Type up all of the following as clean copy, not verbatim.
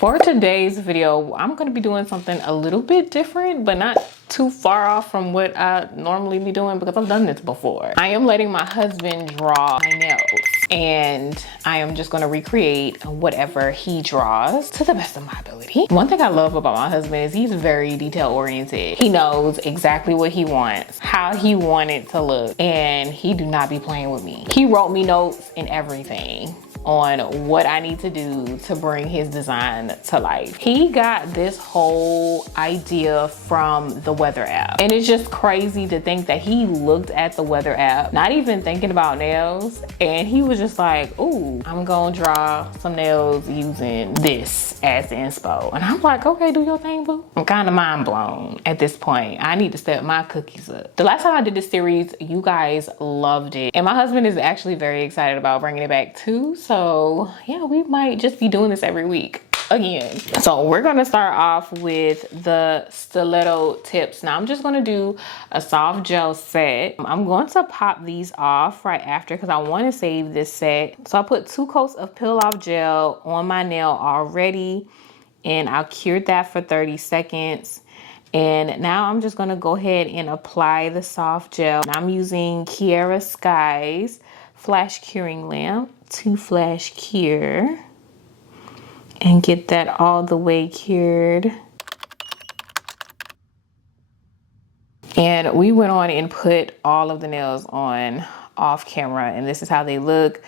For today's video, I'm going to be doing something a little bit different, but not too far off from what I normally be doing because I've done this before. I am letting my husband draw my nails and I am just going to recreate whatever he draws to the best of my ability. One thing I love about my husband is he's very detail oriented. He knows exactly what he wants, how he want it to look, and he do not be playing with me. He wrote me notes and everything on what I need to do to bring his design to life. He got this whole idea from the weather app. And it's just crazy to think that he looked at the weather app, not even thinking about nails, and he was just like, ooh, I'm gonna draw some nails using this as the inspo. And I'm like, okay, do your thing, boo. I'm kind of mind blown at this point. I need to step my cookies up. The last time I did this series, you guys loved it. And my husband is actually very excited about bringing it back too. So yeah, we might just be doing this every week again. So we're gonna start off with the stiletto tips. Now I'm just gonna do a soft gel set. I'm going to pop these off right after because I want to save this set. So I put 2 coats of peel off gel on my nail already and I cured that for 30 seconds. And now I'm just gonna go ahead and apply the soft gel. I'm using Kiara Sky's flash curing lamp to flash cure and get that all the way cured. And we went on and put all of the nails on off camera, and this is how they look.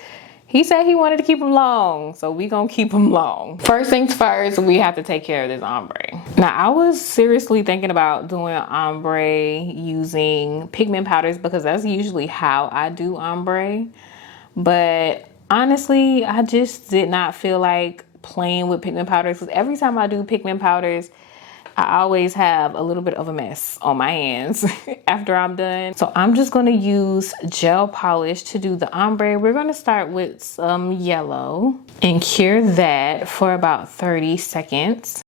He said he wanted to keep them long, so we gonna keep them long. First things first, we have to take care of this ombre. Now, I was seriously thinking about doing ombre using pigment powders because that's usually how I do ombre. But honestly, I just did not feel like playing with pigment powders because every time I do pigment powders, I always have a little bit of a mess on my hands after I'm done. So I'm just going to use gel polish to do the ombre. We're going to start with some yellow and cure that for about 30 seconds.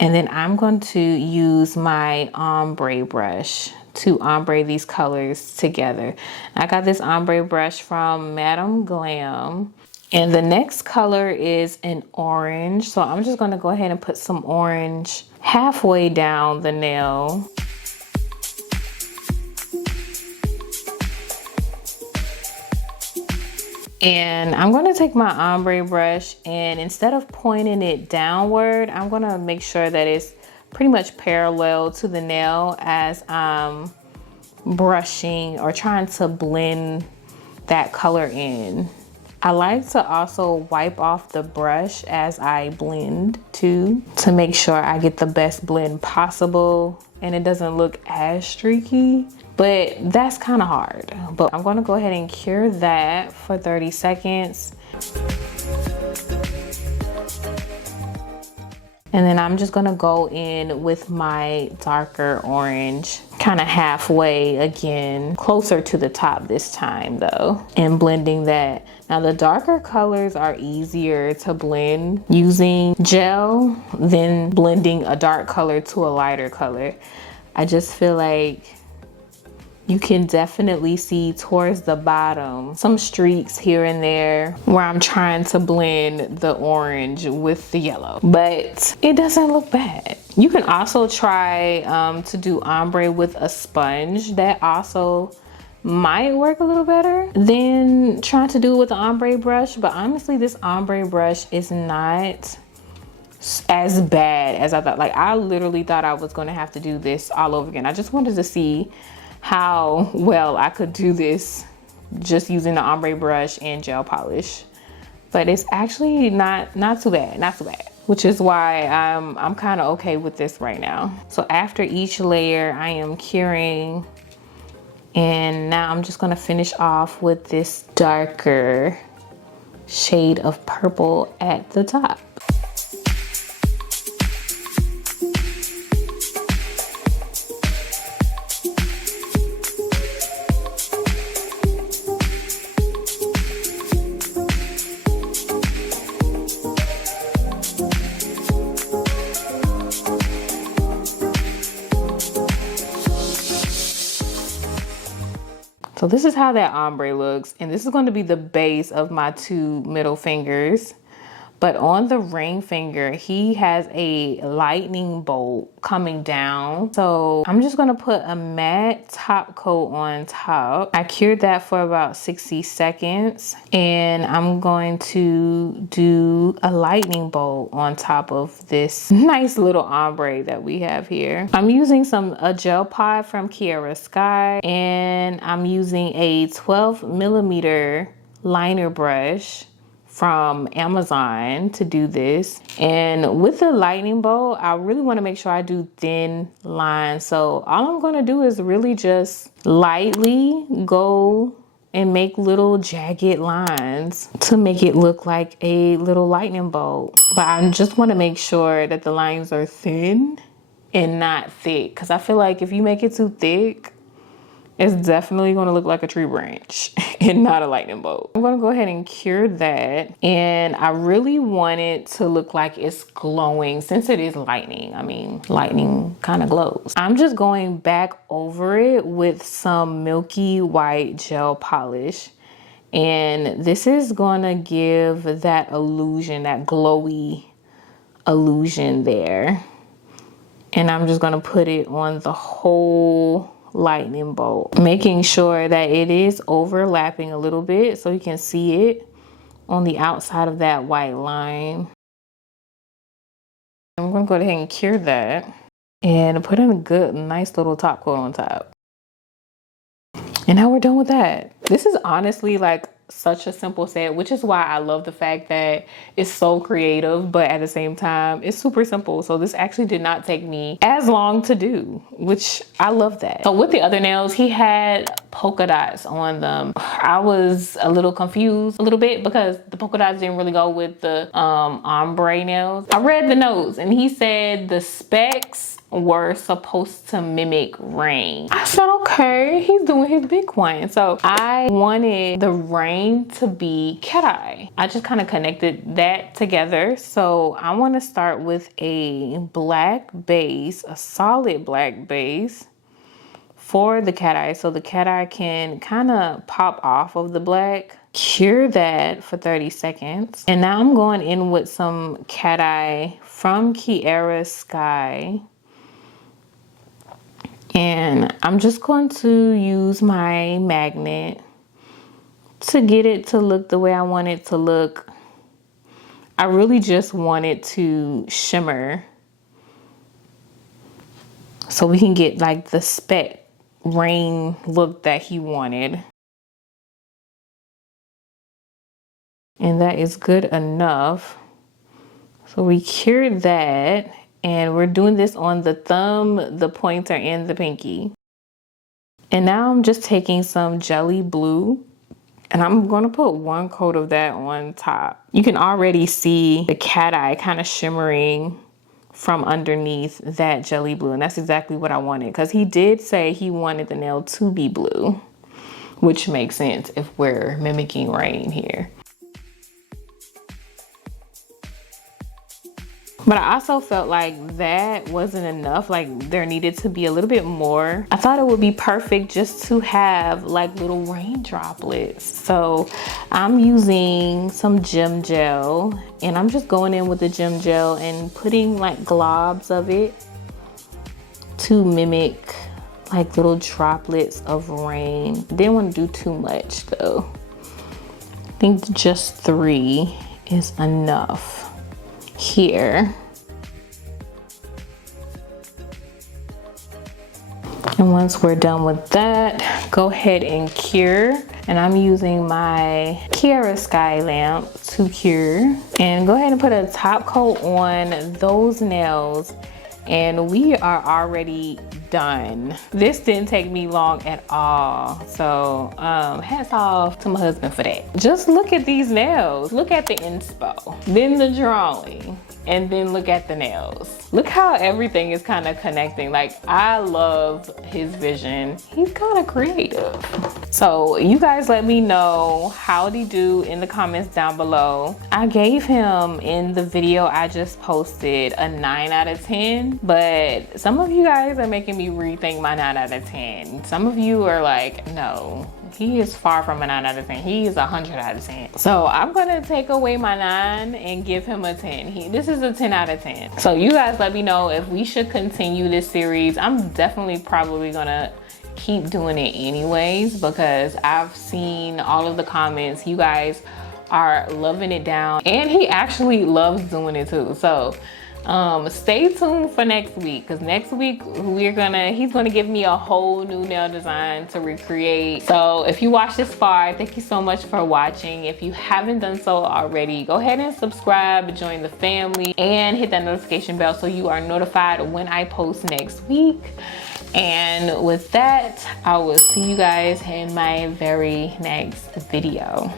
And then I'm going to use my ombre brush to ombre these colors together. I got this ombre brush from Madam Glam. And the next color is an orange. So I'm just gonna go ahead and put some orange halfway down the nail. And I'm gonna take my ombre brush and instead of pointing it downward, I'm gonna make sure that it's pretty much parallel to the nail as I'm brushing or trying to blend that color in. I like to also wipe off the brush as I blend too, to make sure I get the best blend possible and it doesn't look as streaky, but that's kind of hard. But I'm gonna go ahead and cure that for 30 seconds. And then I'm just gonna go in with my darker orange, kind of halfway again, closer to the top this time though, and blending that. Now the darker colors are easier to blend using gel than blending a dark color to a lighter color. I just feel like you can definitely see towards the bottom some streaks here and there where I'm trying to blend the orange with the yellow, but it doesn't look bad. You can also try to do ombre with a sponge. That also might work a little better than trying to do it with the ombre brush, but honestly this ombre brush is not as bad as I thought. Like I literally thought I was gonna have to do this all over again. I just wanted to see how well I could do this just using the ombre brush and gel polish, but it's actually not too bad, which is why I'm kind of okay with this right now. So after each layer I am curing, and now I'm just gonna finish off with this darker shade of purple at the top. So this is how that ombre looks, and this is going to be the base of my 2 middle fingers. But on the ring finger, he has a lightning bolt coming down. So I'm just gonna put a matte top coat on top. I cured that for about 60 seconds. And I'm going to do a lightning bolt on top of this nice little ombre that we have here. I'm using a gel pod from Kiara Sky, and I'm using a 12mm liner brush from Amazon to do this. And with the lightning bolt, I really want to make sure I do thin lines. So all I'm going to do is really just lightly go and make little jagged lines to make it look like a little lightning bolt. But I just want to make sure that the lines are thin and not thick, because I feel like if you make it too thick, it's definitely going to look like a tree branch and not a lightning bolt. I'm going to go ahead and cure that. And I really want it to look like it's glowing since it is lightning. I mean, lightning kind of glows. I'm just going back over it with some milky white gel polish. And this is going to give that illusion, that glowy illusion there. And I'm just going to put it on the whole lightning bolt, making sure that it is overlapping a little bit so you can see it on the outside of that white line. I'm going to go ahead and cure that and put in a good, nice little top coat on top. And now we're done with that. This is honestly like such a simple set, which is why I love the fact that it's so creative, but at the same time, it's super simple. So this actually did not take me as long to do, which I love that. So with the other nails, he had polka dots on them. I was a little confused a little bit because the polka dots didn't really go with the ombre nails. I read the notes and he said the specs were supposed to mimic rain. I said, okay, he's doing his big one. So I wanted the rain to be cat eye. I just kind of connected that together. So I want to start with a black base, a solid black base for the cat eye. So the cat eye can kind of pop off of the black. Cure that for 30 seconds. And now I'm going in with some cat eye from Kiara Sky. And I'm just going to use my magnet to get it to look the way I want it to look. I really just want it to shimmer so we can get like the speck rain look that he wanted. And that is good enough. So we cured that. And we're doing this on the thumb, the pointer, and the pinky. And now I'm just taking some jelly blue and I'm going to put one coat of that on top. You can already see the cat eye kind of shimmering from underneath that jelly blue. And that's exactly what I wanted, because he did say he wanted the nail to be blue, which makes sense if we're mimicking rain here. But I also felt like that wasn't enough. Like there needed to be a little bit more. I thought it would be perfect just to have like little rain droplets. So I'm using some gem gel and I'm just going in with the gem gel and putting like globs of it to mimic like little droplets of rain. Didn't want to do too much though. I think just 3 is enough here. And once we're done with that, go ahead and cure. And I'm using my Kiara Sky lamp to cure. And go ahead and put a top coat on those nails. And we are already done. This didn't take me long at all. So hats off to my husband for that. Just look at these nails. Look at the inspo, then the drawing, and then look at the nails. Look how everything is kind of connecting. Like I love his vision. He's kind of creative. So you guys let me know how did he do in the comments down below. I gave him in the video I just posted a 9 out of 10. But some of you guys are making me rethink my 9 out of 10. Some of you are like, no, he is far from a 9 out of 10. He is 100 out of 10. So I'm gonna take away my 9 and give him a 10. This is a 10 out of 10. So you guys let me know if we should continue this series. I'm definitely probably gonna keep doing it anyways, because I've seen all of the comments. You guys are loving it down, and he actually loves doing it too. So stay tuned for next week, because next week he's gonna give me a whole new nail design to recreate. So if you watched this far, thank you so much for watching. If you haven't done so already, go ahead and subscribe, join the family, and hit that notification bell so you are notified when I post next week. And with that, I will see you guys in my very next video.